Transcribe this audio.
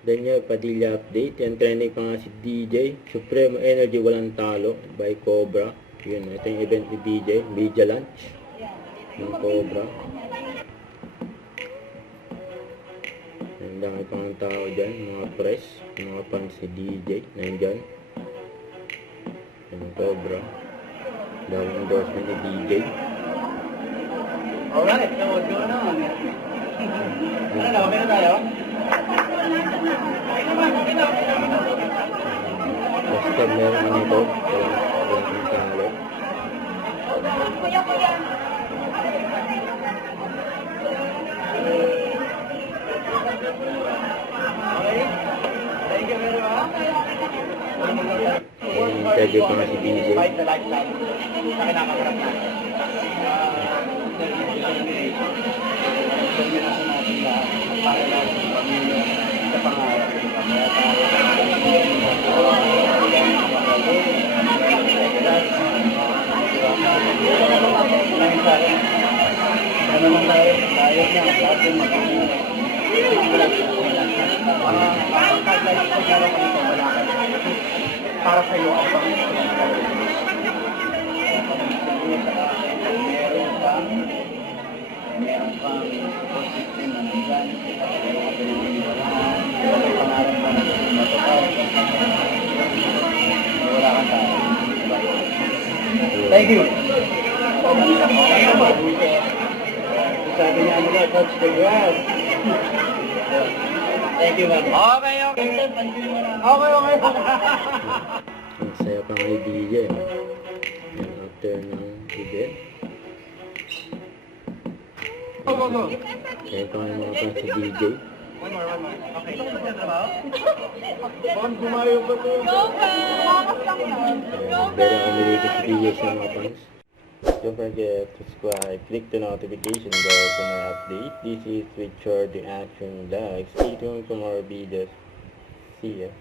Daniel Padilla update. Yan, trending pa nga si DJ. Supremo Energy walang talo by Cobra. Yun, ito yung event ni DJ. Media Lunch ng Cobra. Ang dami pang tao dyan. Mga press. Mga fans si DJ. Nandyan. Yung Cobra. Daming endorsement ni DJ. Alright, so what's going on? Ano na, okay na tayo? Basta meron ano ito. Walang talo. Okay? Thank you very much. Interview pa nga si DJ. Fight the lifestyle. Sa kinakaharap natin. Determination natin lahat. Para lang sa pamilya, sa pangarap. Ano naman tayo na lahat yung magiging ang tagline sa meron kami ito, wala ka para sa iyo ang panginoon. Meron pang support system na nandyan, mga pinagpiniwalaan, may pangarap pa na matapag. Wala kang tayo. Thank you. Sabi niya ano ba, touch the grass. Thank you, man. Okay. Okay. Ang saya pa kay DJ. Yan, after ng event. Kaya pa yung mga fans si DJ. One more. Okay. Bon, gumayo ba ito? Pero kami dito si DJ sa mga fans. Don't forget to subscribe, click the notification bell for my update. This is Richard the Action Vlog. Stay tuned for more videos. See ya.